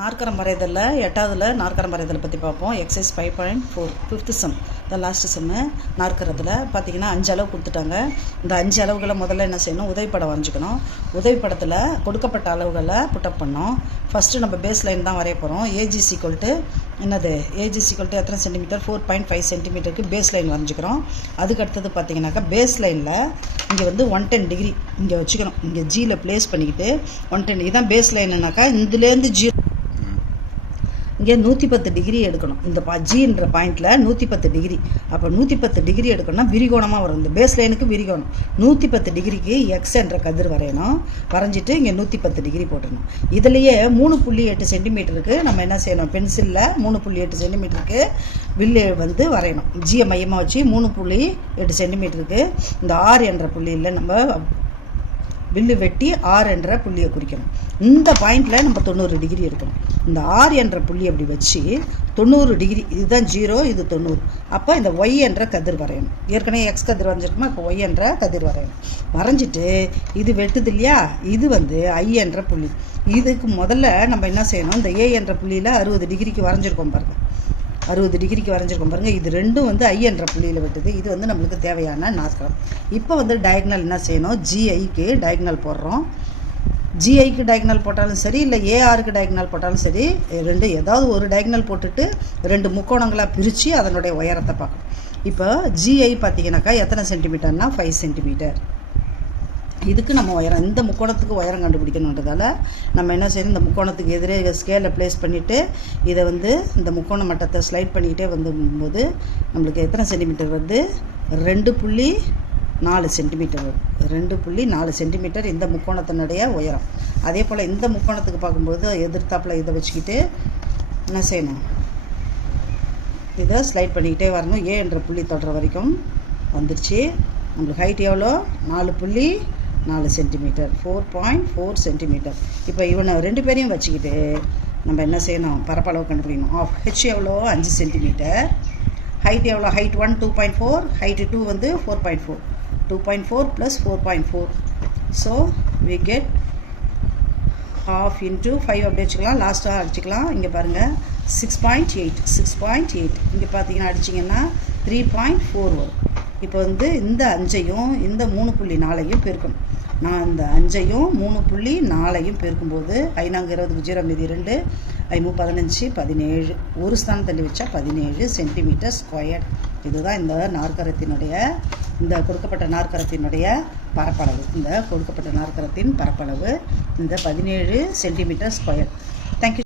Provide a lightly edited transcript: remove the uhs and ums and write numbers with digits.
நாற்கரம் வரைதலில் 8வது நாற்கரம் வரைதலை பற்றி பார்ப்போம். Exercise 5.4 5th sum, the last sum. நாற்கரத்தில் பார்த்தீங்கன்னா 5 அளவு கொடுத்துட்டாங்க. இந்த 5 அளவுகளை முதல்ல என்ன செய்யணும், உதவிப்படம் வரைஞ்சிக்கணும். உதவிப்படத்தில் கொடுக்கப்பட்ட அளவுகளை புட்டப் பண்ணோம். ஃபஸ்ட்டு நம்ம பேஸ் லைன் தான் வரைய போகிறோம். ஏஜி சீக்வல்ட்டு என்னது, ஏஜி சீக்வல்ட்டு எத்தனை சென்டிமீட்டர், 4.5 சென்டிமீட்டருக்கு பேஸ் லைன் வரைஞ்சிக்கிறோம். அதுக்கு அடுத்தது பார்த்தீங்கன்னாக்கா பேஸ் லைனில் இங்கே வந்து 110 டிகிரி இங்கே வச்சுக்கணும். இங்கே ஜியில் ப்ளேஸ் பண்ணிக்கிட்டு 110 இதுதான் பேஸ் லைனுனாக்கா இதுலேருந்து ஜி இங்கே 110 டிகிரி எடுக்கணும். இந்த ஜின்ற பாயிண்டில் 110 டிகிரி. அப்போ 110 டிகிரி எடுக்கணும்னா விரிகோணமாக வரும். இந்த பேஸ் லைனுக்கு விரிகோணம் 110 டிகிரிக்கு எக்ஸ் என்ற கதிர் வரையணும். வரைஞ்சிட்டு இங்கே 110 டிகிரி போட்டுடணும். இதுலேயே 3.8 சென்டிமீட்டருக்கு நம்ம என்ன செய்யணும், பென்சிலில் 3.8 சென்டிமீட்டருக்கு வில்லு வந்து வரையணும். ஜியை மையமாக வச்சு 3.8 சென்டிமீட்டருக்கு இந்த ஆர் என்ற புள்ளியில் நம்ம வில்லு வெட்டி ஆர் என்ற புள்ளியை குறிக்கணும். இந்த பாயிண்டில் நம்ம 90 டிகிரி எடுக்கணும். இந்த ஆர் என்ற புள்ளி அப்படி வச்சு 90 டிகிரி, இதுதான் 0, இது 90. அப்போ இந்த ஒய் என்ற கதிர் வரையணும். ஏற்கனவே எக்ஸ் கதிர் வரைஞ்சிருக்குமா, இப்போ ஒய் என்ற கதிர் வரையணும். வரைஞ்சிட்டு இது வெட்டுது இல்லையா, இது வந்து ஐ என்ற புள்ளி. இதுக்கு முதல்ல நம்ம என்ன செய்யணும், இந்த ஏ என்ற புள்ளியில் 60 டிகிரிக்கு வரைஞ்சிருக்கோம் பாருங்கள். 60 டிகிரிக்கு வரைஞ்சிருக்கோம் பாருங்கள். இது ரெண்டும் வந்து ஐ என்ற புள்ளியில் வெட்டுது. இது வந்து நம்மளுக்கு தேவையான நாற்கரம். இப்போ வந்து டயக்னல் என்ன செய்யணும், ஜிஐக்கு டயக்னல் போடுறோம். ஜிஐக்கு டயக்னல் போட்டாலும் சரி, இல்லை ஏஆருக்கு டயக்னல் போட்டாலும் சரி, ரெண்டு ஏதாவது ஒரு டயக்னல் போட்டுட்டு 2 முக்கோணங்களாக பிரித்து அதனுடைய உயரத்தை பார்க்கணும். இப்போ ஜிஐ பார்த்தீங்கன்னாக்கா எத்தனை சென்டிமீட்டர்னா 5 சென்டிமீட்டர். இதுக்கு நம்ம உயரம், இந்த முக்கோணத்துக்கு உயரம் கண்டுபிடிக்கணுன்றதால நம்ம என்ன செய்யணும், இந்த முக்கோணத்துக்கு எதிரே ஸ்கேலை ப்ளேஸ் பண்ணிவிட்டு இதை வந்து இந்த முக்கோண மட்டத்தை ஸ்லைட் பண்ணிக்கிட்டே வந்தும்போது நம்மளுக்கு எத்தனை சென்டிமீட்டர் வருது, 2.4 சென்டிமீட்டர் வரும். 2.4 சென்டிமீட்டர் இந்த முக்கோணத்தினுடைய உயரம். அதே போல் இந்த முக்கோணத்துக்கு பார்க்கும்போது எதிர்த்தாப்பில் இதை வச்சுக்கிட்டு என்ன செய்யணும், இதை ஸ்லைட் பண்ணிக்கிட்டே வரணும். ஏ என்ற புள்ளி தொடுற வரைக்கும் வந்துருச்சு. நம்மளுக்கு ஹைட் எவ்வளோ, 4.4 சென்டிமீட்டர், 4.4 சென்டிமீட்டர். இப்போ இவனை 2 பேரையும் வச்சுக்கிட்டு நம்ம என்ன செய்யணும், பரப்பளவு கண்டுபிடிக்கணும். ஹெச் எவ்வளோ, 5 சென்டிமீட்டர். ஹைட் எவ்வளோ, ஹைட் 1 2.4, ஹைட்டு 2 வந்து 4.4. 2.4 + 4.4. ஸோ வி கெட் ½ × 5 அப்படி வச்சுக்கலாம். லாஸ்ட்டாக அடிச்சுக்கலாம். இங்கே பாருங்கள் 6.8. 6.8 இங்கே பார்த்தீங்கன்னா அடிச்சிங்கன்னா 3.4 வரும். இப்போ வந்து இந்த 5ஐயும் இந்த 3.4ஐயும் பெருக்கணும். நான் இந்த 5ஐயும் 3.4ஐயும் பெருக்கும்போது 5×20 0 மீதி 2, 5×15 17, ஒரு ஸ்தானம் தள்ளி வச்சா 17 சென்டிமீட்டர் ஸ்கொயர். இதுதான் இந்த நாற்கரத்தினுடைய, இந்த கொடுக்கப்பட்ட நாற்கரத்தினுடைய பரப்பளவு. இந்த கொடுக்கப்பட்ட நாற்கரத்தின் பரப்பளவு இந்த 17 சென்டிமீட்டர் ஸ்கொயர். தேங்க்யூ.